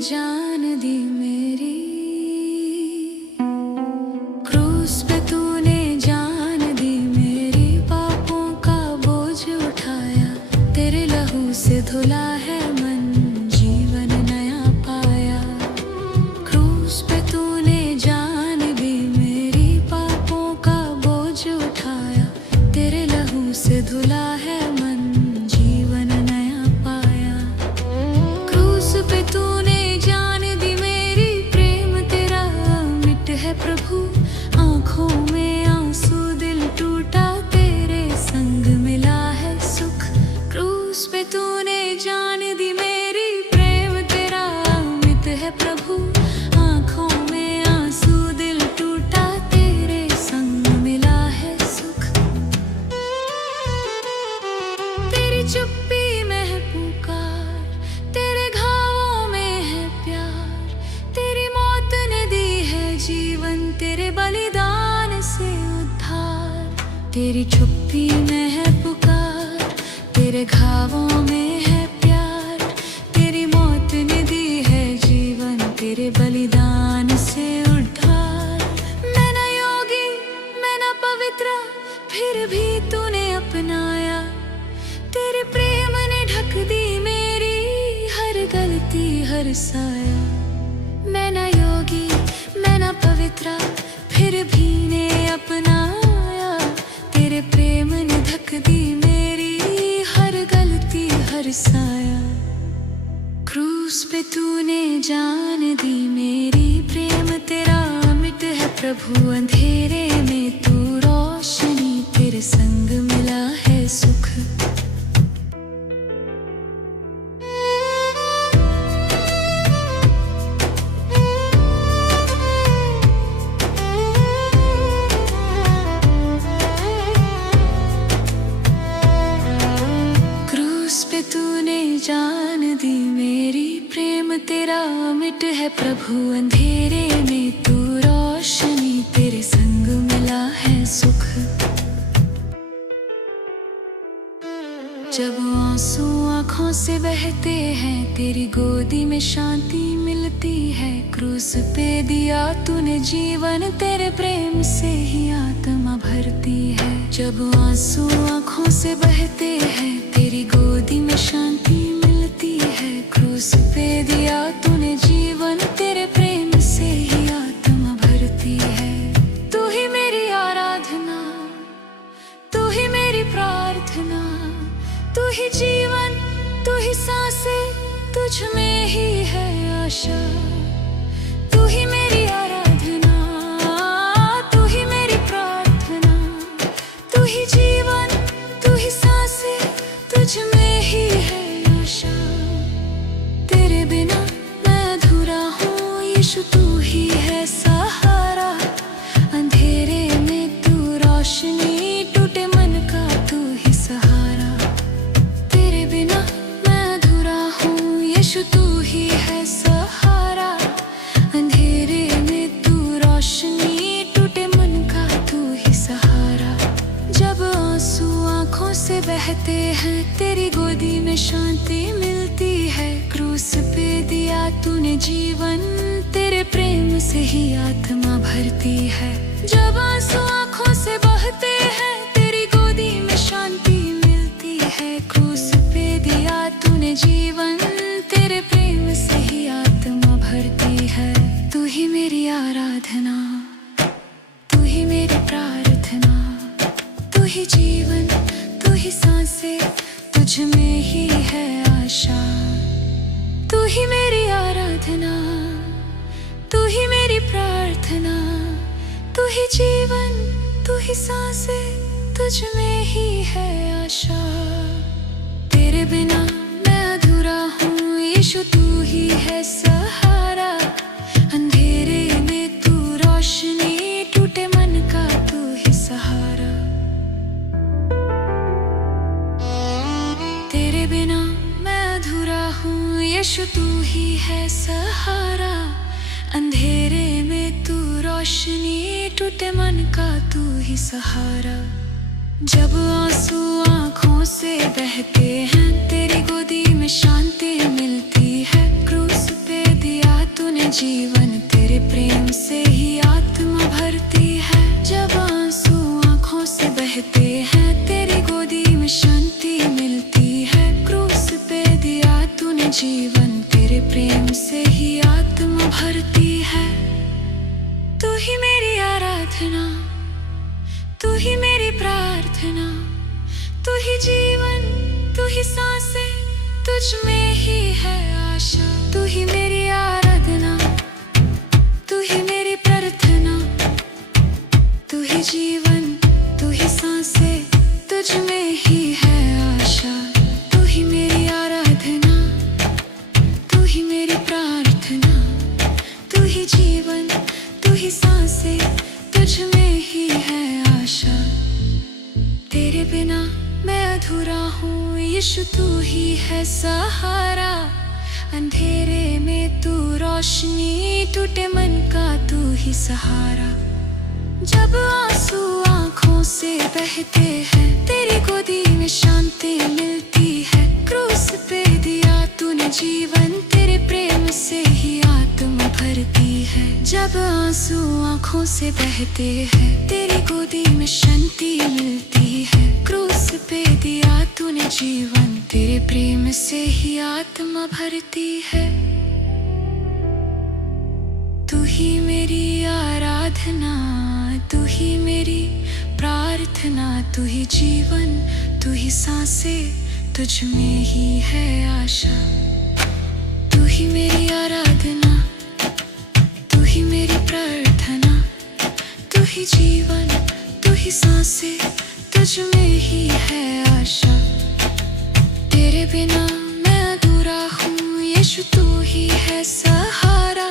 जान दी मेरी, क्रूस पे तूने जान दी मेरी। पापों का बोझ उठाया, तेरे लहू से धुला है मन, जीवन नया पाया। क्रूस पे तूने जान दी मेरी, पापों का बोझ उठाया, तेरे लहू से धुला है मन, जीवन नया पाया। क्रूस पे तूने जान दी मेरी, प्रेम तेरा अमिट है प्रभु। आंखों में आंसू, दिल टूटा, तेरे संग मिला है सुख। क्रूस पे तूने जान दी मेरी, प्रेम तेरा अमिट है प्रभु। आंखों में आंसू, दिल टूटा, तेरे संग मिला है सुख। तेरी चुप्पी में है पुकार, तेरे घावों में है प्यार। तेरी मौत ने दी है जीवन, तेरे बलिदान से उद्धार। तेरी चुप्पी में है पुकार, तेरे घावों में है प्यार। तेरी मौत ने दी है जीवन, तेरे बलिदान से उद्धार। मैं न योगी, मैं न पवित्र, फिर भी तूने अपनाया। तेरे प्रेम ने ढक दी मेरी हर गलती, हर साया। मैं न योगी, मैं न पवित्र, फिर भी ने अपनाया। तेरे प्रेम ने ढक दी मेरी हर गलती, हर साया। क्रूस पे तूने जान दी मेरी, प्रेम तेरा अमिट है प्रभु। अंधेरे में तू रोशनी, तेरे संग मिला है सुख। क्रूस पे तूने जान दी मेरी, प्रेम तेरा अमिट है प्रभु। अंधेरे में तू रोशनी, तेरे संग मिला है सुख। जब आंसू आँखों से बहते हैं, तेरी गोदी में शांति मिलती है। क्रूस पे दिया तूने जीवन, तेरे प्रेम से ही आत्मा भरती है। जब आंसू आँखों से बहते हैं, तेरी गोदी में शांति मिलती है। क्रूस पे दिया तूने जीवन, तेरे प्रेम से ही आत्मा भरती है। तू ही मेरी आराधना, तू ही मेरी प्रार्थना। तू ही जीवन, तू ही सांसें, तुझ में ही है आशा। तू ही मेरी आराधना, तू ही मेरी प्रार्थना। तू ही जीवन, तू ही सांसें, तुझ में ही है आशा। तेरे बिना मैं अधूरा हूँ यीशु, तू ही है सहारा। अंधेरे में तू रोशनी, टूटे मन का तू ही सहारा। तेरे बिना मैं अधूरा हूँ यीशु, तू ही है सहारा। अंधेरे में तू रोशनी, टूटे मन का तू ही सहारा। जब आंसू आँखों से बहते हैं, तेरी गोदी में शांति मिलती है। क्रूस पे दिया तूने जीवन, तेरे प्रेम से ही आत्मा भरती है। जब आंसू आँखों से बहते हैं, तेरी गोदी में शांति मिलती है। क्रूस पे दिया तूने जीवन, तेरे प्रेम से ही आत्मा भरती है। तू ही मेरी आराधना, तू ही मेरी प्रार्थना। तू ही जीवन, तू ही सांसें, तुझ में ही है आशा। तू ही मेरी आराधना, तू ही मेरी प्रार्थना। तू ही जीवन, तू ही सांसें, तुझ में ही है आशा। तेरे बिना मैं अधूरा हूँ यीशु, तू ही है सहारा। अंधेरे में तू रोशनी, टूटे मन का तू ही सहारा। तेरे बिना मैं अधूरा हूँ यीशु, तू ही है सहारा। अंधेरे में तू रोशनी, टूटे मन का तू ही सहारा। जब आंसू आँखों से बहते हैं, तेरी गोदी में शांति मिलती है। क्रूस पे दिया जीवन तेरे प्रेम से ही आत्मा भरती है। जब आंसू आँखों से बहते हैं तेरी गोदी में शांति मिलती है। क्रूस पे दिया तूने जीवन तेरे प्रेम से ही आत्मा भरती है। तू ही मेरी आराधना, तू ही मेरी प्रार्थना, तू ही जीवन, तू ही सांसें, तुझ में ही है आशा। तू ही मेरी आराधना, तू ही मेरी प्रार्थना, तू ही जीवन, तू ही सांसें, तुझ में ही है आशा। तू ही मेरी आराधना, तू ही मेरी प्रार्थना, तू ही जीवन, तू ही सांसें, तुझ में ही है आशा। तेरे बिना मैं अधूरा हूँ यीशु, तू ही है सहारा। अंधेरे में तू रोशनी, टूटे मन का तू ही सहारा। जब आंसू आँखों से बहते हैं तेरी गोदी में शांति मिलती है। क्रूस पे दिया तूने जीवन तेरे प्रेम से ही आत्मा भरती है। जब आंसू आँखों से बहते हैं तेरी गोदी में शांति मिलती है। क्रूस पे दिया तूने जीवन तेरे प्रेम से ही आत्मा भरती है। तू ही मेरी आराधना, तू ही मेरी प्रार्थना, तू ही जीवन, तू ही सांसें, तुझ में ही है आशा। तू ही मेरी आराधना, तू ही मेरी प्रार्थना, तू ही जीवन, तू ही सांसें, तुझ में ही है आशा। तेरे बिना मैं अधूरा हूँ यीशु, तू ही है सहारा।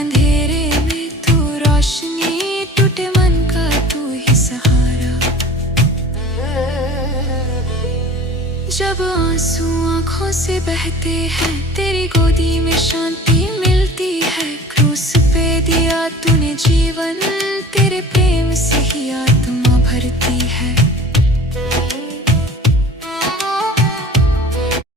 अंधेरे में तू रोशनी, टूटे मन का तू ही सहारा। जब आंसू आँखों से बहते हैं तेरी गोदी में शांति मिलती है। क्रूस पे दिया तूने जीवन तेरे प्रेम से ही आत्मा भरती है।